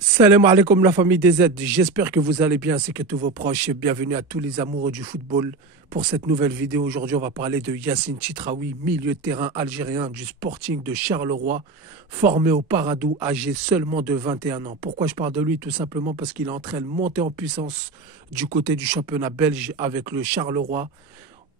Salam alaikum la famille des Z, j'espère que vous allez bien ainsi que tous vos proches. Bienvenue à tous les amoureux du football. Pour cette nouvelle vidéo, aujourd'hui on va parler de Yacine Chitraoui, milieu de terrain algérien du Sporting de Charleroi, formé au Paradou, âgé seulement de 21 ans. Pourquoi je parle de lui? Tout simplement parce qu'il est en train de monter en puissance du côté du championnat belge avec le Charleroi,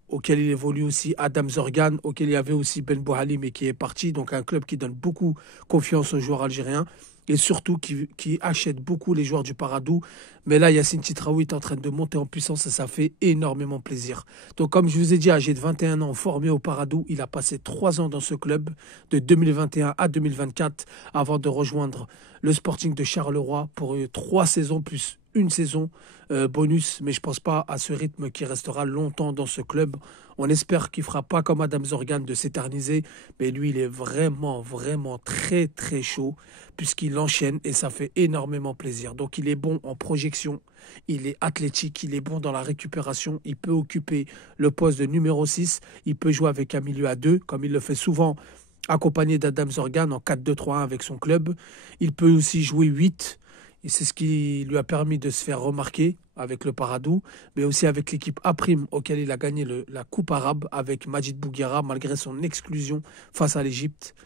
auquel il évolue aussi Adam Zorgan, auquel il y avait aussi Ben Bouhali, mais qui est parti. Donc un club qui donne beaucoup confiance aux joueurs algériens et surtout qui achète beaucoup les joueurs du Paradou. Mais là, Yacine Chitraoui est en train de monter en puissance et ça fait énormément plaisir. Donc comme je vous ai dit, âgé de 21 ans, formé au Paradou, il a passé 3 ans dans ce club, de 2021 à 2024, avant de rejoindre le Sporting de Charleroi pour 3 saisons plus une saison bonus, mais je pense pas à ce rythme qui restera longtemps dans ce club. On espère qu'il fera pas comme Adam Zorgan de s'éterniser, mais lui, il est vraiment très très chaud puisqu'il enchaîne et ça fait énormément plaisir. Donc il est bon en projection, il est athlétique, il est bon dans la récupération, il peut occuper le poste de numéro 6, il peut jouer avec un milieu à 2 comme il le fait souvent accompagné d'Adam Zorgan en 4-2-3-1 avec son club. Il peut aussi jouer 8. Et c'est ce qui lui a permis de se faire remarquer avec le Paradou, mais aussi avec l'équipe A' auquel il a gagné la Coupe arabe avec Majid Bouguera malgré son exclusion face à l'Égypte.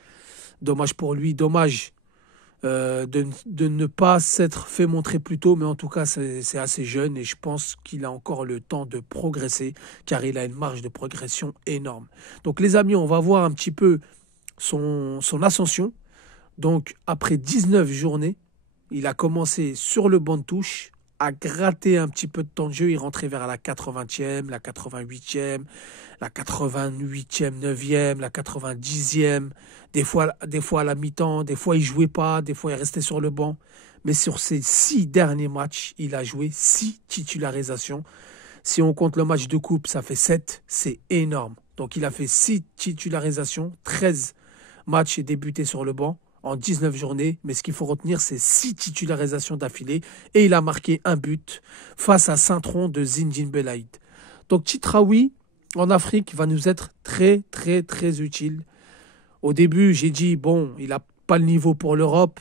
Dommage pour lui, dommage de ne pas s'être fait montrer plus tôt, mais en tout cas c'est assez jeune et je pense qu'il a encore le temps de progresser car il a une marge de progression énorme. Donc les amis, on va voir un petit peu son ascension. Donc après 19 journées, il a commencé sur le banc de touche, à gratter un petit peu de temps de jeu. Il rentrait vers la 80e, la 88e, la 88e, 9e, la 90e. Des fois à la mi-temps, des fois il jouait pas, des fois il restait sur le banc. Mais sur ces 6 derniers matchs, il a joué 6 titularisations. Si on compte le match de coupe, ça fait 7. C'est énorme. Donc il a fait 6 titularisations, 13 matchs et débuté sur le banc en 19 journées, mais ce qu'il faut retenir, c'est 6 titularisations d'affilée et il a marqué un but face à Saint-Tron de Zinedine Belaïd. Donc Chitraoui, en Afrique, va nous être très utile. Au début, j'ai dit, bon, il n'a pas le niveau pour l'Europe,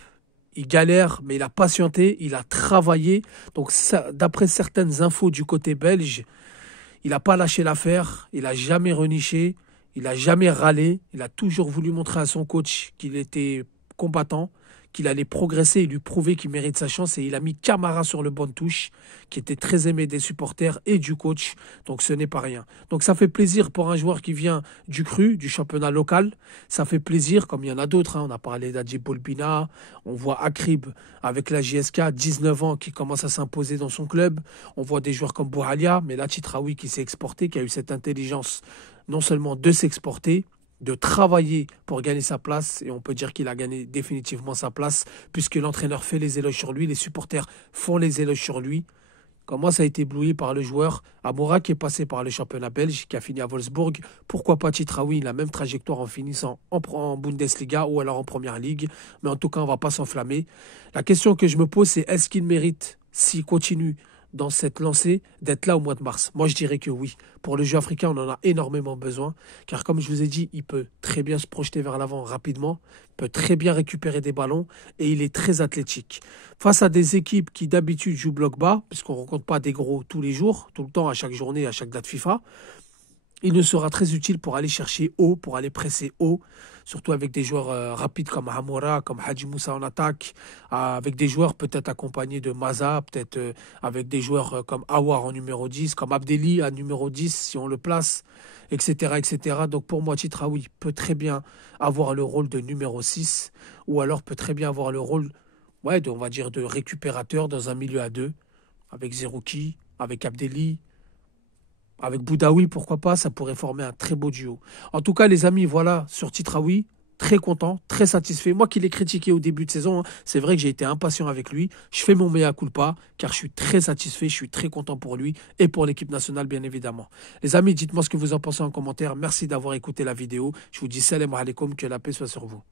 il galère, mais il a patienté, il a travaillé. Donc d'après certaines infos du côté belge, il n'a pas lâché l'affaire, il n'a jamais reniché, il n'a jamais râlé, il a toujours voulu montrer à son coach qu'il était combattant, qu'il allait progresser et lui prouver qu'il mérite sa chance. Et il a mis Camara sur le banc de touche, qui était très aimé des supporters et du coach. Donc ce n'est pas rien. Donc ça fait plaisir pour un joueur qui vient du cru, du championnat local. Ça fait plaisir, comme il y en a d'autres. On a parlé d'Adjib Bolbina, on voit Akrib avec la JSK, 19 ans, qui commence à s'imposer dans son club. On voit des joueurs comme Bouhalia, mais là Chitraoui qui s'est exporté, qui a eu cette intelligence non seulement de s'exporter, de travailler pour gagner sa place, et on peut dire qu'il a gagné définitivement sa place, puisque l'entraîneur fait les éloges sur lui, les supporters font les éloges sur lui. Comment ça a été ébloui par le joueur Amoura qui est passé par le championnat belge, qui a fini à Wolfsburg. Pourquoi pas Chitraoui, la même trajectoire en finissant en Bundesliga ou alors en Première Ligue. Mais en tout cas, on ne va pas s'enflammer. La question que je me pose, c'est est-ce qu'il mérite, s'il continue dans cette lancée, d'être là au mois de mars? Moi, je dirais que oui. Pour le jeu africain, on en a énormément besoin, car comme je vous ai dit, il peut très bien se projeter vers l'avant rapidement, peut très bien récupérer des ballons, et il est très athlétique. Face à des équipes qui d'habitude jouent bloc bas, puisqu'on ne rencontre pas des gros tous les jours, tout le temps, à chaque journée, à chaque date FIFA, il nous sera très utile pour aller chercher haut, pour aller presser haut, surtout avec des joueurs rapides comme Hamoura, comme Hadji Moussa en attaque, avec des joueurs peut-être accompagnés de Maza, peut-être avec des joueurs comme Awar en numéro 10, comme Abdelli à numéro 10 si on le place, etc. Donc pour moi, Chitraoui peut très bien avoir le rôle de numéro 6 ou alors peut très bien avoir le rôle, on va dire, de récupérateur dans un milieu à 2, avec Zerouki, avec Abdelli, avec Boudaoui, pourquoi pas, ça pourrait former un très beau duo. En tout cas, les amis, voilà, sur Chitraoui, très content, très satisfait. Moi qui l'ai critiqué au début de saison, c'est vrai que j'ai été impatient avec lui. Je fais mon mea culpa, car je suis très satisfait, je suis très content pour lui et pour l'équipe nationale, bien évidemment. Les amis, dites-moi ce que vous en pensez en commentaire. Merci d'avoir écouté la vidéo. Je vous dis salam alaikum, que la paix soit sur vous.